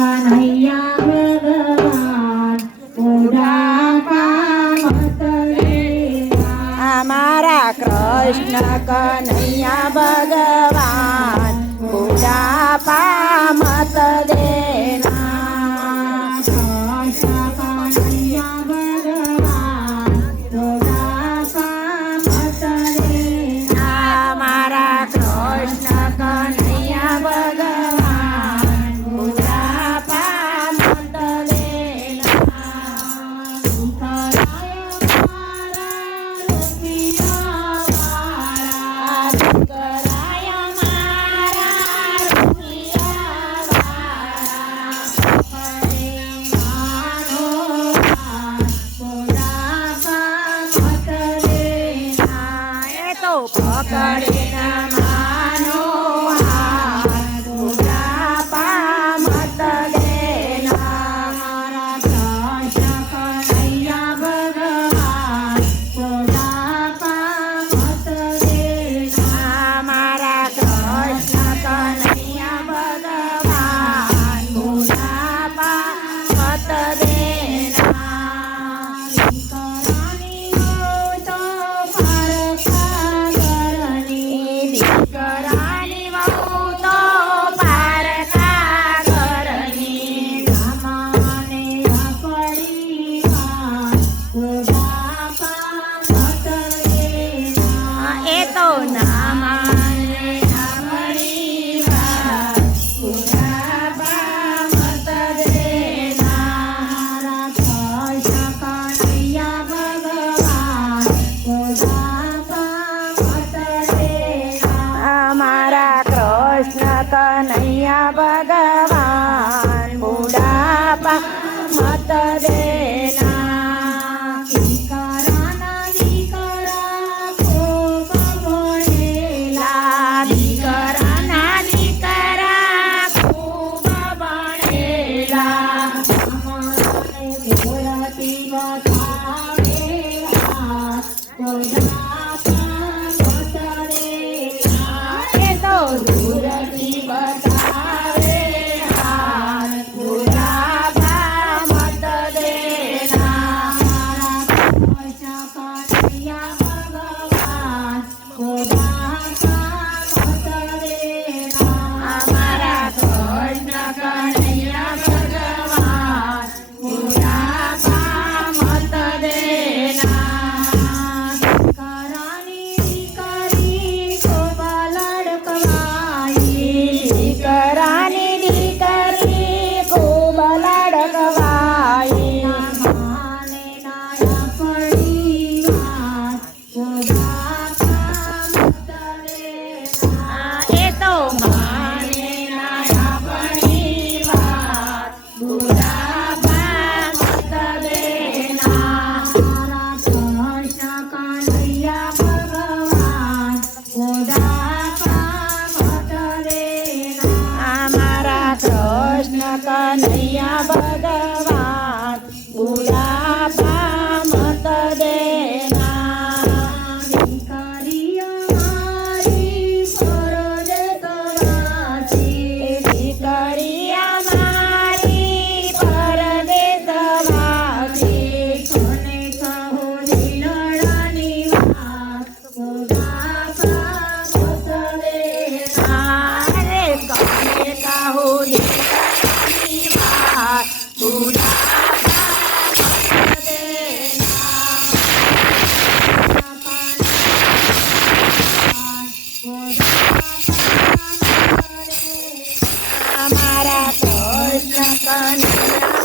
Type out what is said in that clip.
કનૈયા ભગવાન બુઢાપા મત દેના અમારા કૃષ્ણ કનૈયા ભગવાન બુઢાપા મત દેના કનૈયા ભગવાન બુઢાપા મત દેના અમારા કૃષ્ણ કનૈયા ભગવાન બુઢાપા મત દેના કરાય મારા રૂપિયાવાળા પકડીને માનો હાથ બુઢાપા મત દેના મારા કૃષ્ણ કનૈયા ભગવાન બુઢાપા મત દેના અમારા કૃષ્ણ કનૈયા ભગવાન બુઢાપા મત દેના દીકરાની વહુ તો પારકા ઘરની રામાને પડી બુઢાપા મત દેના એ તો ના માને પડી બુઢાપા મત દેના કૃષ્ણ કનૈયા ભગવાન બુઢાપા મત દેના અમારા કૃષ્ણ કનૈયા ભગવાન બુઢાપા મત દેના દીકરાના દીકરા ખૂબ ભણેલા દીકરાના દીકરા ખૂબ ભણેલા અમારે ગોળતી બતાવેલા બુઢાપા મત દેના એ તો ગોળતી બતાવે હાથ બુઢાપા મત દેના કૃષ્ણ કનૈયા ભગવાન બુઢાપા મત દેના અમારા કૃષ્ણ કનૈયા ભગવાન બુઢાપા મત દેના દીકરાની દીકરી ખૂબ લડકવાઈ દીકરાની દીકરી ખૂબ લડકવાઈ માને નાયા પડી વાત બુઢાપા મત દેના એ તો માને નાયા પડી વાત બુઢાપા મત દેના કૃષ્ણ કનૈયા ભગવાન બુઢાપા મત દેના અમારા કૃષ્ણ કનૈયા ભગવાન બુઢાપા મત દેના દીકરીઓ મારી પરદેશવાસી દીકરી અમારી પરદેશવાસી કોને કહો દિલડાની વાત બુઢાપા મત દેના અરે કોને કહું દીકરાની વાત બુઢાપા મત દેના અમારા કૃષ્ણ કનૈયા